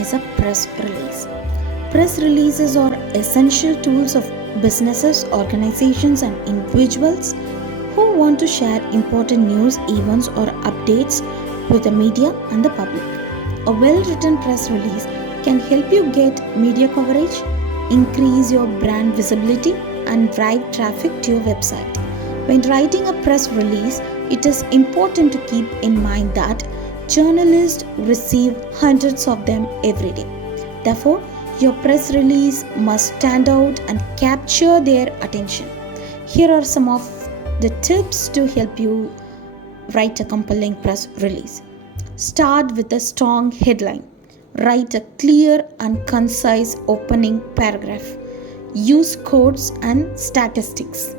is a press release. Press releases are essential tools of businesses, organizations, and individuals who want to share important news, events, or updates with the media and the public. A well written press release can help you get media coverage, increase your brand visibility, and drive traffic to your website. When writing a press release, it is important to keep in mind that journalists receive hundreds of them every day. Therefore, your press release must stand out and capture their attention. Here are some of the tips to help you write a compelling press release. Start with a strong headline. Write a clear and concise opening paragraph. Use quotes and statistics.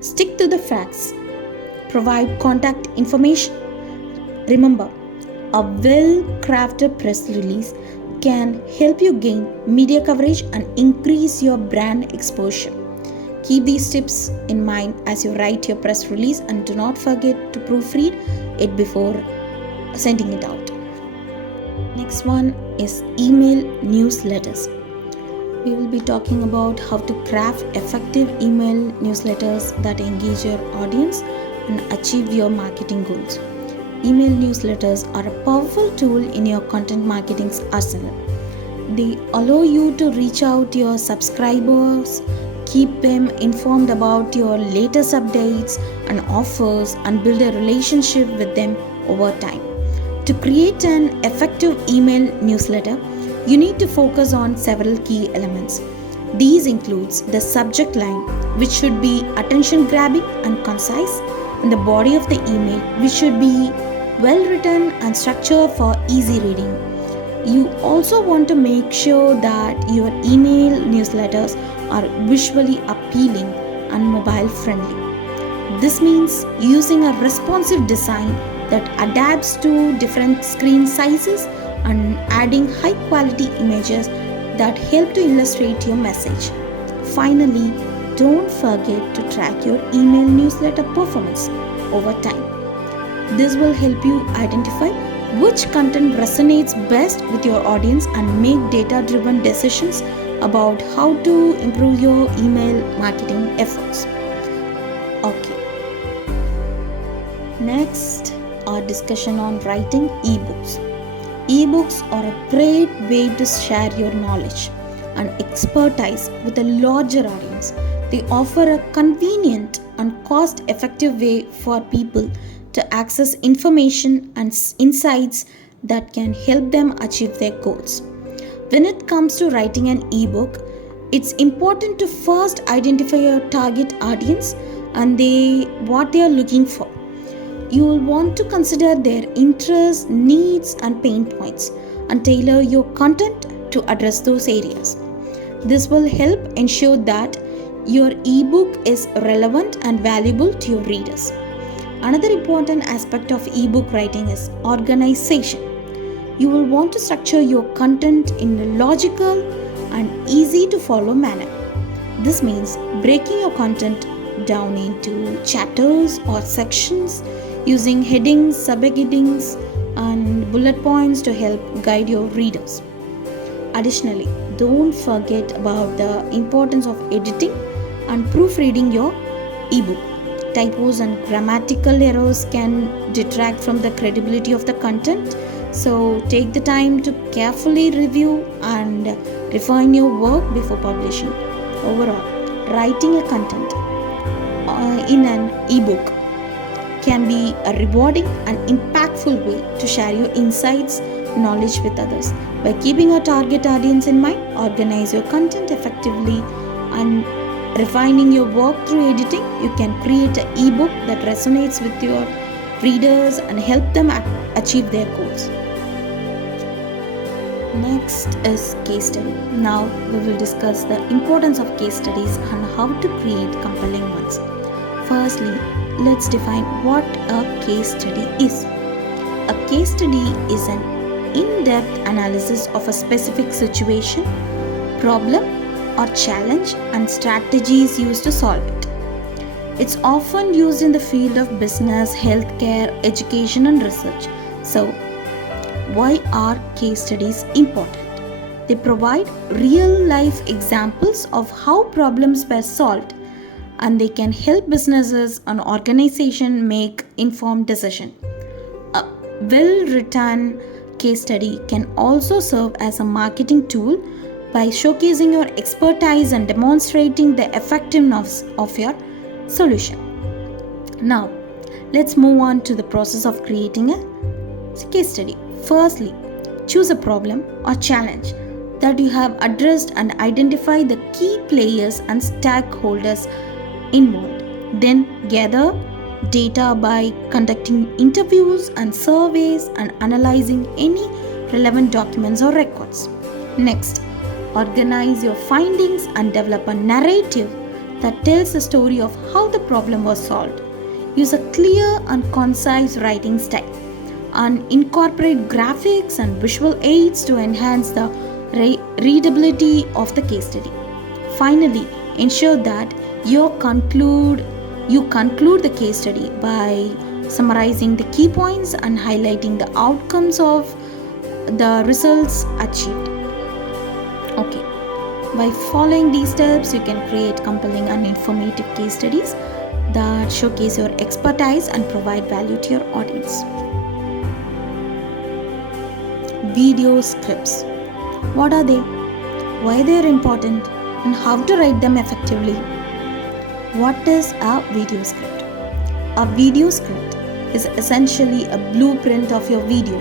Stick to the facts. Provide contact information. Remember, a well crafted press release can help you gain media coverage and increase your brand exposure. Keep these tips in mind as you write your press release, and do not forget to proofread it before sending it out. Next one is email newsletters. We will be talking about how to craft effective email newsletters that engage your audience and achieve your marketing goals. Email newsletters are a powerful tool in your content marketing arsenal. They allow you to reach out to your subscribers, keep them informed about your latest updates and offers, and build a relationship with them over time. To create an effective email newsletter, you need to focus on several key elements. These includes the subject line, which should be attention grabbing and concise, and the body of the email, which should be well written and structured for easy reading. You also want to make sure that your email newsletters are visually appealing and mobile friendly. This means using a responsive design that adapts to different screen sizes and adding high quality images that help to illustrate your message. Finally, don't forget to track your email newsletter performance over time. This will help you identify which content resonates best with your audience and make data driven decisions about how to improve your email marketing efforts. Okay. Next, our discussion on writing ebooks. Ebooks are a great way to share your knowledge and expertise with a larger audience. They offer a convenient and cost-effective way for people to access information and insights that can help them achieve their goals. When it comes to writing an ebook, it's important to first identify your target audience and what they are looking for. You will want to consider their interests, needs, and pain points and tailor your content to address those areas. This will help ensure that your ebook is relevant and valuable to your readers. Another important aspect of ebook writing is organization. You will want to structure your content in a logical and easy to follow manner. This means breaking your content down into chapters or sections using headings, subheadings, and bullet points to help guide your readers. Additionally, don't forget about the importance of editing and proofreading your ebook. Typos and grammatical errors can detract from the credibility of the content, so take the time to carefully review and refine your work before publishing. Overall, writing a content in an ebook can be a rewarding and impactful way to share your insights, knowledge with others. By keeping your target audience in mind, organize your content effectively, and refining your work through editing, you can create an ebook that resonates with your readers and help them achieve their goals. Next is case study. Now we will discuss the importance of case studies and how to create compelling ones. Firstly, let's define what a case study is. A case study is an in-depth analysis of a specific situation, problem, or challenge and strategies used to solve it. It's often used in the field of business, healthcare, education, and research. So, why are case studies important? They provide real life examples of how problems were solved, and they can help businesses and organizations make informed decisions. A well written case study can also serve as a marketing tool by showcasing your expertise and demonstrating the effectiveness of your solution. Now, let's move on to the process of creating a case study. Firstly, choose a problem or challenge that you have addressed and identify the key players and stakeholders involved. Then gather data by conducting interviews and surveys and analyzing any relevant documents or records. Next, organize your findings and develop a narrative that tells the story of how the problem was solved. Use a clear and concise writing style and incorporate graphics and visual aids to enhance the readability of the case study. Finally, ensure that you conclude the case study by summarizing the key points and highlighting the outcomes of the results achieved. Okay, by following these steps, you can create compelling and informative case studies that showcase your expertise and provide value to your audience. Video scripts. What are they? Why they are important? And how to write them effectively? What is a video script? A video script is essentially a blueprint of your video.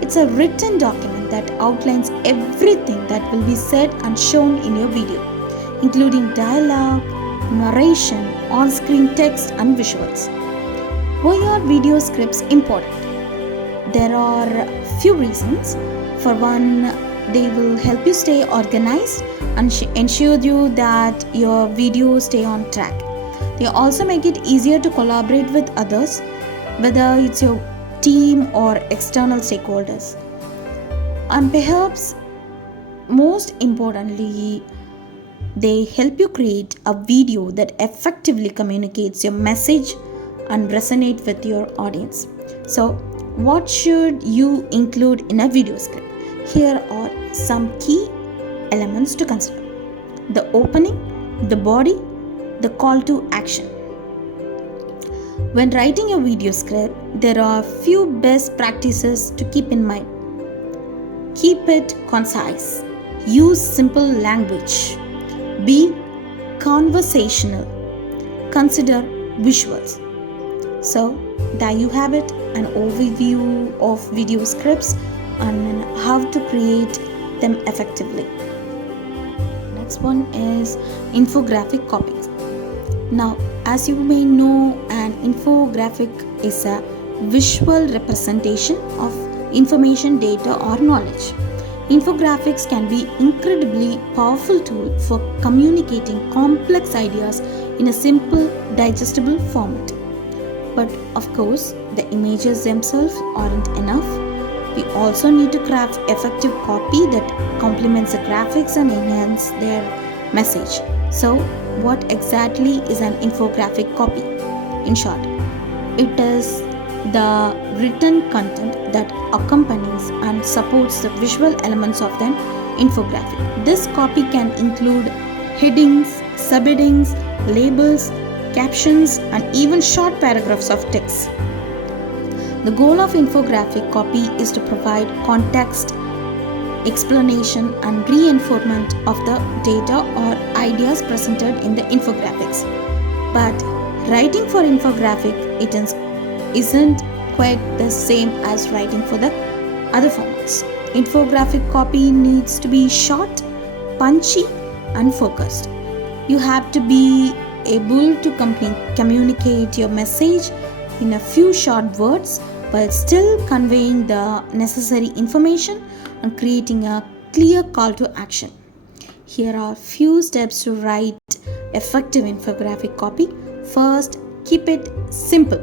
It's a written document that outlines everything that will be said and shown in your video, including dialogue, narration, on-screen text, and visuals. Why are video scripts important? There are few reasons. For one, they will help you stay organized and ensure you that your videos stay on track. They also make it easier to collaborate with others, whether it's your team or external stakeholders. And perhaps most importantly, they help you create a video that effectively communicates your message and resonate with your audience. So, what should you include in a video script? Here are some key elements to consider: the opening, the body, the call to action. When writing a video script, there are few best practices to keep in mind. Keep it concise. Use simple language. Be conversational. Consider visuals. So, there you have it, an overview of video scripts and how to create them effectively. Next one is infographic copies. Now, as you may know, an infographic is a visual representation of information, data, or knowledge. Infographics can be incredibly powerful tool for communicating complex ideas in a simple, digestible format. But of course, the images themselves aren't enough. We also need to craft effective copy that complements the graphics and enhance their message. So, what exactly is an infographic copy? In short, it is the written content that accompanies and supports the visual elements of an infographic. This copy can include headings, subheadings, labels, captions, and even short paragraphs of text. The goal of infographic copy is to provide context, explanation, and reinforcement of the data or ideas presented in the infographics. But writing for infographic isn't quite the same as writing for the other formats. Infographic copy needs to be short, punchy, and focused. You have to be able to communicate your message in a few short words while still conveying the necessary information and creating a clear call to action. Here are few steps to write effective infographic copy. First, keep it simple.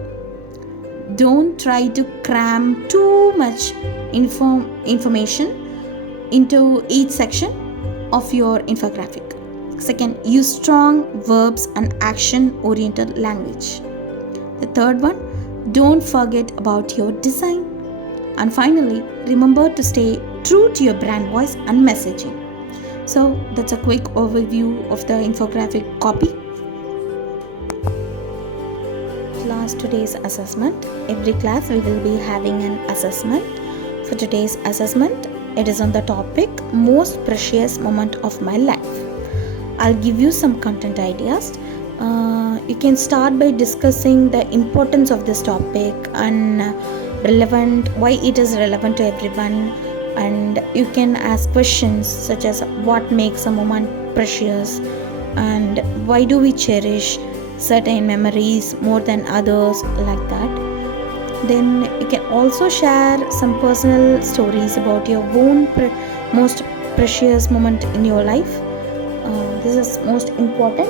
Don't try to cram too much information into each section of your infographic. Second, use strong verbs and action-oriented language. The third one, don't forget about your design. And finally, remember to stay true to your brand voice and messaging. So that's a quick overview of the infographic copy. Class today's assessment. Every class we will be having an assessment. For today's assessment, it is on the topic most precious moment of my life. I'll give you some content ideas. You can start by discussing the importance of this topic and why it is relevant to everyone, and you can ask questions such as what makes a moment precious and why do we cherish certain memories more than others, like that. Then you can also share some personal stories about your own most precious moment in your life. This is most important.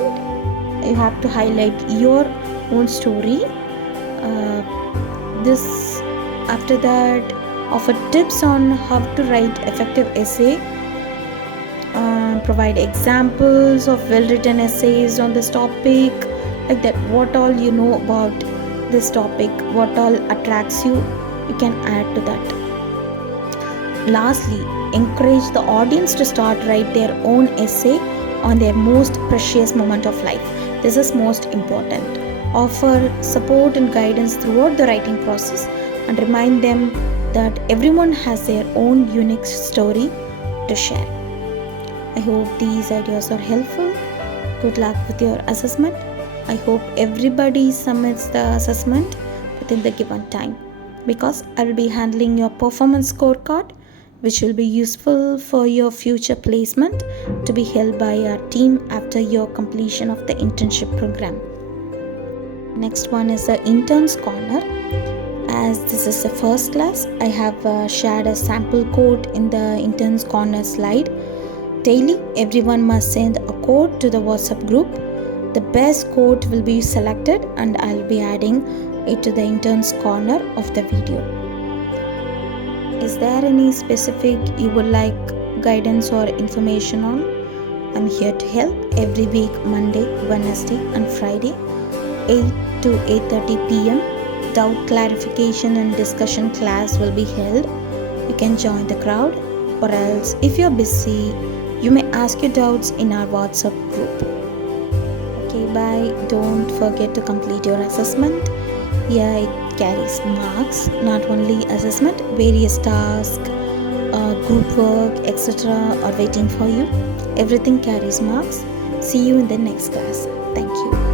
You have to highlight your own story. This after that, offer tips on how to write effective essay. Provide examples of well-written essays on this topic, like that. What all you know about this topic, what all attracts you, you can add to that. Lastly, encourage the audience to start write their own essay on their most precious moment of life. This is most important. Offer support and guidance throughout the writing process and remind them that everyone has their own unique story to share. I hope these ideas are helpful. Good luck with your assessment. I hope everybody submits the assessment within the given time, because I will be handling your performance scorecard, which will be useful for your future placement to be held by our team after your completion of the internship program. Next one is the Interns Corner. As this is the first class, I have shared a sample code in the Interns Corner slide. Daily, everyone must send a code to the WhatsApp group. The best code will be selected and I'll be adding it to the Interns Corner of the video. Is there any specific you would like guidance or information on? I'm here to help every week, Monday, Wednesday and Friday, 8 to 8:30 p.m. Doubt clarification and discussion class will be held. You can join the crowd, or else if you're busy, you may ask your doubts in our WhatsApp group. Okay, bye. Don't forget to complete your assessment. Here it carries marks, not only assessment, various tasks, group work, etc. are waiting for you. Everything carries marks. See you in the next class. Thank you.